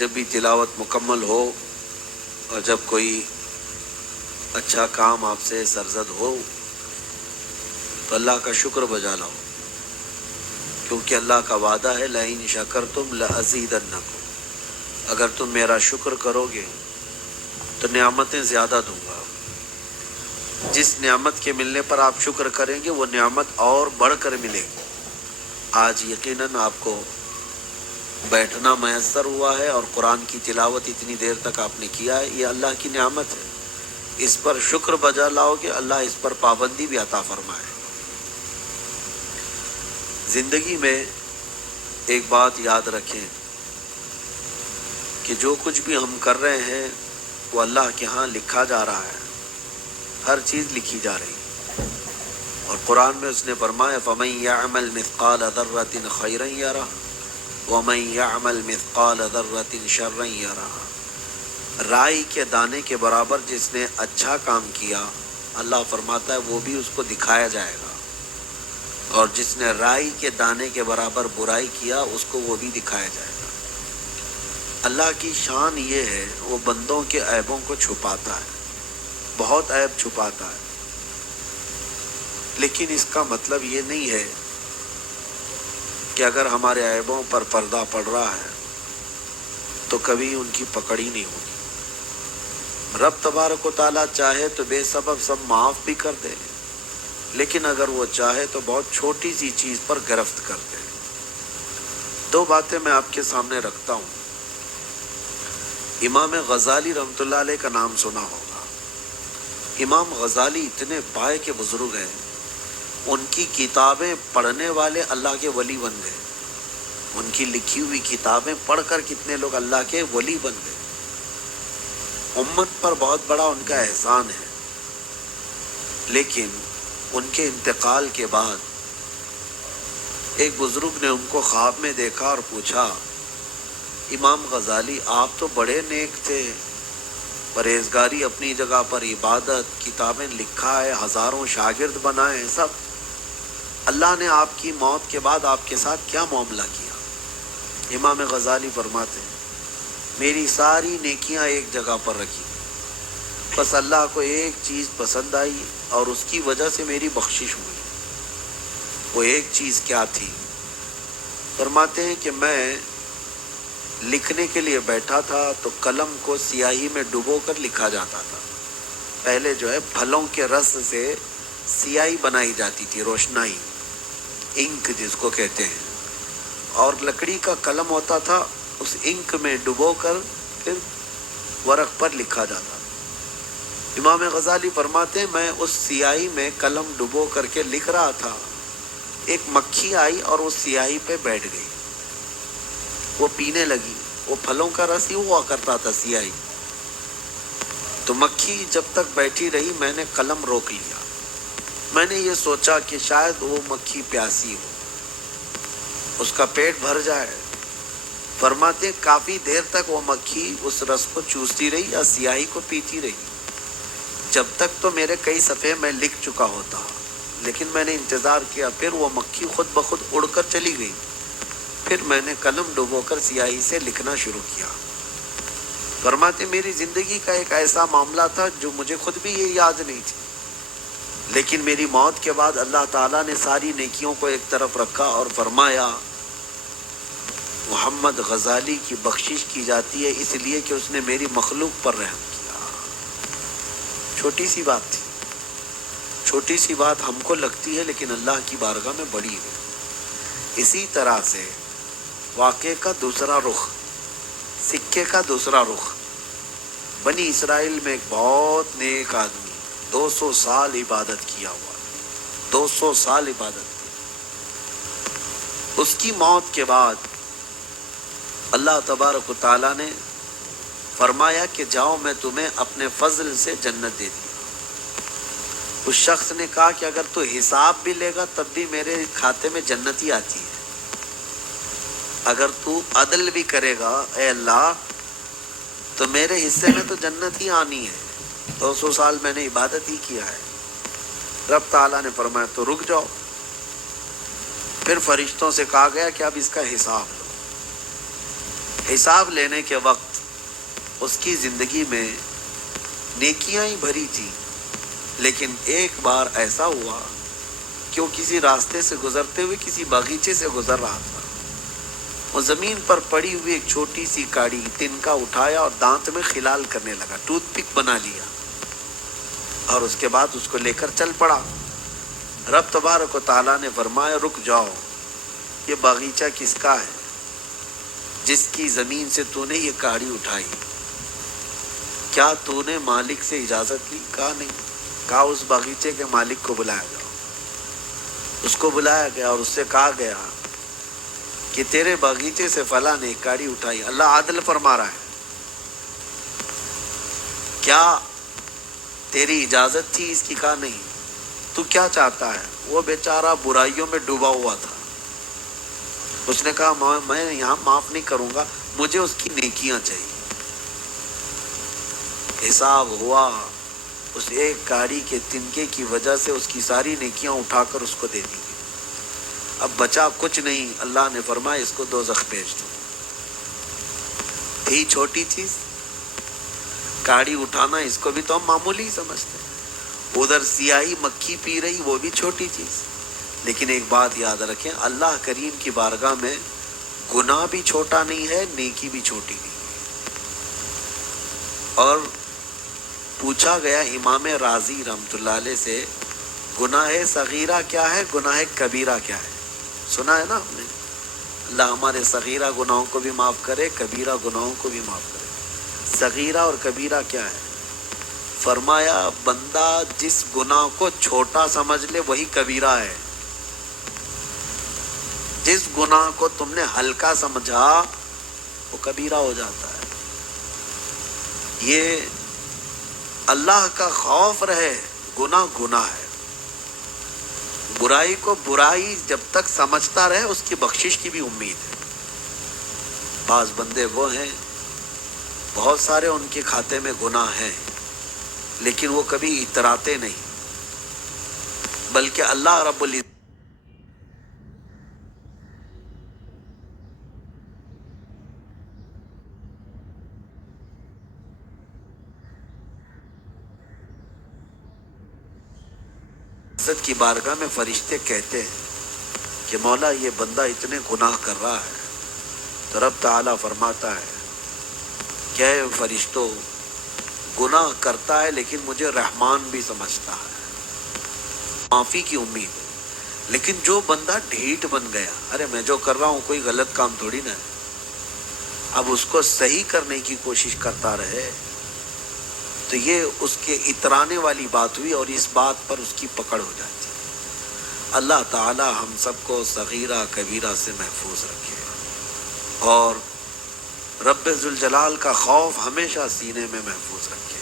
جب بھی تلاوت مکمل ہو اور جب کوئی اچھا کام آپ سے سرزد ہو تو اللہ کا شکر بجا لاؤ، کیونکہ اللہ کا وعدہ ہے لَإِن شَكَرْتُمْ لَأَزِيدَنَّكُمْ، اگر تم میرا شکر کرو گے تو نعمتیں زیادہ دوں گا۔ جس نعمت کے ملنے پر آپ شکر کریں گے وہ نعمت اور بڑھ کر ملے گی۔ آج یقیناً آپ کو بیٹھنا میسر ہوا ہے اور قرآن کی تلاوت اتنی دیر تک آپ نے کیا ہے، یہ اللہ کی نعمت ہے، اس پر شکر بجا لاؤ گے اللہ اس پر پابندی بھی عطا فرمائے۔ زندگی میں ایک بات یاد رکھیں کہ جو کچھ بھی ہم کر رہے ہیں وہ اللہ کے ہاں لکھا جا رہا ہے، ہر چیز لکھی جا رہی ہے، اور قرآن میں اس نے فرمایا فَمَن يَعْمَلْ مِثْقَالَ ذَرَّةٍ خَيْرًا يَرَهُ وَمَن يَعْمَلْ مِثْقَالَ ذَرَّةٍ شَرًّا يَرَهُ۔ رائی کے دانے کے برابر جس نے اچھا کام کیا اللہ فرماتا ہے وہ بھی اس کو دکھایا جائے گا، اور جس نے رائی کے دانے کے برابر برائی کیا اس کو وہ بھی دکھایا جائے گا۔ اللہ کی شان یہ ہے وہ بندوں کے عیبوں کو چھپاتا ہے، بہت عیب چھپاتا ہے، لیکن اس کا مطلب یہ نہیں ہے کہ اگر ہمارے عیبوں پر پردہ پڑ رہا ہے تو کبھی ان کی پکڑ ہی نہیں ہوگی۔ رب تبارک و تعالیٰ چاہے تو بے سبب سب معاف بھی کر دے، لیکن اگر وہ چاہے تو بہت چھوٹی سی چیز پر گرفت کر دے۔ دو باتیں میں آپ کے سامنے رکھتا ہوں۔ امام غزالی رحمۃ اللہ علیہ کا نام سنا ہوگا۔ امام غزالی اتنے پائے کے بزرگ ہیں، ان کی کتابیں پڑھنے والے اللہ کے ولی بن گئے، ان کی لکھی ہوئی کتابیں پڑھ کر کتنے لوگ اللہ کے ولی بن گئے۔ امت پر بہت بڑا ان کا احسان ہے، لیکن ان کے انتقال کے بعد ایک بزرگ نے ان کو خواب میں دیکھا اور پوچھا امام غزالی آپ تو بڑے نیک تھے، پرہیزگاری اپنی جگہ پر، عبادت، کتابیں لکھا ہے، ہزاروں شاگرد بنائے ہیں، سب، اللہ نے آپ کی موت کے بعد آپ کے ساتھ کیا معاملہ کیا؟ امام غزالی فرماتے ہیں میری ساری نیکیاں ایک جگہ پر رکھی، بس اللہ کو ایک چیز پسند آئی اور اس کی وجہ سے میری بخشش ہوئی۔ وہ ایک چیز کیا تھی؟ فرماتے ہیں کہ میں لکھنے کے لیے بیٹھا تھا تو قلم کو سیاہی میں ڈبو کر لکھا جاتا تھا۔ پہلے جو ہے پھلوں کے رس سے سیاہی بنائی جاتی تھی، روشنائی، انک جس کو کہتے ہیں، اور لکڑی کا قلم ہوتا تھا، اس انک میں ڈبو کر پھر ورق پر لکھا جاتا تھا۔ امام غزالی فرماتے ہیں میں اس سیاہی میں قلم ڈبو کر کے لکھ رہا تھا، ایک مکھی آئی اور اس سیاہی پہ بیٹھ گئی، وہ پینے لگی، وہ پھلوں کا رس ہی ہوا کرتا تھا سیاہی، تو مکھی جب تک بیٹھی رہی میں نے قلم روک لیا۔ میں نے یہ سوچا کہ شاید وہ مکھی پیاسی ہو، اس کا پیٹ بھر جائے۔ فرماتے ہیں کافی دیر تک وہ مکھی اس رس کو چوستی رہی یا سیاہی کو پیتی رہی، جب تک تو میرے کئی صفحے میں لکھ چکا ہوتا، لیکن میں نے انتظار کیا، پھر وہ مکھی خود بخود اڑ کر چلی گئی، پھر میں نے قلم ڈبو کر سیاہی سے لکھنا شروع کیا۔ فرماتے میری زندگی کا ایک ایسا معاملہ تھا جو مجھے خود بھی یہ یاد نہیں تھی، لیکن میری موت کے بعد اللہ تعالیٰ نے ساری نیکیوں کو ایک طرف رکھا اور فرمایا محمد غزالی کی بخشش کی جاتی ہے اس لیے کہ اس نے میری مخلوق پر رحم کیا۔ چھوٹی سی بات تھی، چھوٹی سی بات ہم کو لگتی ہے لیکن اللہ کی بارگاہ میں بڑی ہے۔ اسی طرح سے واقعے کا دوسرا رخ، سکے کا دوسرا رخ، بنی اسرائیل میں ایک بہت نیک آدمی 200 سال عبادت کیا ہوا، 200 سال عبادت کی، اس کی موت کے بعد اللہ تبارک و تعالیٰ نے فرمایا کہ جاؤ میں تمہیں اپنے فضل سے جنت دے دیا۔ اس شخص نے کہا کہ اگر تو حساب بھی لے گا تب بھی میرے کھاتے میں جنت ہی آتی ہے، اگر تو عدل بھی کرے گا اے اللہ تو میرے حصے میں تو جنت ہی آنی ہے، 200 سال میں نے عبادت ہی کیا ہے۔ رب تعالیٰ نے فرمایا تو رک جاؤ۔ پھر فرشتوں سے کہا گیا کہ اب اس کا حساب لو۔ حساب لینے کے وقت اس کی زندگی میں نیکیاں ہی بھری تھی، لیکن ایک بار ایسا ہوا کہ وہ کسی راستے سے گزرتے ہوئے کسی باغیچے سے گزر رہا تھا، وہ زمین پر پڑی ہوئی ایک چھوٹی سی کاڑی تنکا اٹھایا اور دانت میں خلال کرنے لگا، ٹوتھ پک بنا لیا اور اس کے بعد اس کو لے کر چل پڑا۔ رب تبارک و تعالیٰ نے فرمایا رک جاؤ، یہ باغیچہ کس کا ہے جس کی زمین سے تو نے یہ کاڑی اٹھائی؟ کیا تو نے مالک سے اجازت لی؟ کہا نہیں۔ کہا اس باغیچے کے مالک کو بلایا جاؤ۔ اس کو بلایا گیا اور اس سے کہا گیا کہ تیرے باغیچے سے فلاں نے ایک کاڑی اٹھائی، اللہ عدل فرما رہا ہے، کیا تیری اجازت تھی اس کی؟ کہا نہیں۔ تو کیا چاہتا ہے؟ وہ بیچارہ برائیوں میں ڈوبا ہوا تھا، اس نے کہا میں یہاں معاف نہیں کروں گا، مجھے اس کی نیکیاں چاہیے۔ حساب ہوا، اس ایک کاڑی کے تنکے کی وجہ سے اس کی ساری نیکیاں اٹھا کر اس کو دے دی گئی۔ اب بچا کچھ نہیں، اللہ نے فرمایا اس کو دوزخ بھیج دو۔ تھی چھوٹی چیز، کاڑی اٹھانا اس کو بھی تو ہم معمولی ہی سمجھتے ہیں، ادھر سیاہی مکھی پی رہی وہ بھی چھوٹی چیز، لیکن ایک بات یاد رکھیں، اللہ کریم کی بارگاہ میں گناہ بھی چھوٹا نہیں ہے، نیکی بھی چھوٹی نہیں ہے۔ اور پوچھا گیا امام رازی رحمۃ اللہ علیہ سے گناہ صغیرہ کیا ہے، گناہ کبیرہ کیا ہے؟ سنا ہے نا ہم نے؟ اللہ ہمارے صغیرہ گناہوں کو بھی معاف کرے، کبیرہ گناہوں کو بھی معاف کرے۔ صغیرہ اور کبیرہ کیا ہے؟ فرمایا بندہ جس گناہ کو چھوٹا سمجھ لے وہی کبیرہ ہے، جس گناہ کو تم نے ہلکا سمجھا وہ کبیرہ ہو جاتا ہے۔ یہ اللہ کا خوف رہے، گناہ گناہ ہے، برائی کو برائی جب تک سمجھتا رہے اس کی بخشش کی بھی امید ہے۔ بعض بندے وہ ہیں بہت سارے ان کے کھاتے میں گناہ ہیں لیکن وہ کبھی اتراتے نہیں، بلکہ اللہ رب العزت کی بارگاہ میں فرشتے کہتے ہیں کہ مولا یہ بندہ اتنے گناہ کر رہا ہے، تو رب تعالیٰ فرماتا ہے کہ اے فرشتوں، گناہ کرتا ہے لیکن مجھے رحمان بھی سمجھتا ہے، معافی کی امید ہے۔ لیکن جو بندہ ڈھیٹ بن گیا، ارے میں جو کر رہا ہوں کوئی غلط کام تھوڑی نہ ہے، اب اس کو صحیح کرنے کی کوشش کرتا رہے، تو یہ اس کے اترانے والی بات ہوئی اور اس بات پر اس کی پکڑ ہو جاتی ہے۔ اللہ تعالی ہم سب کو صغیرہ کبیرہ سے محفوظ رکھے اور رب ذوالجلال کا خوف ہمیشہ سینے میں محفوظ رکھے۔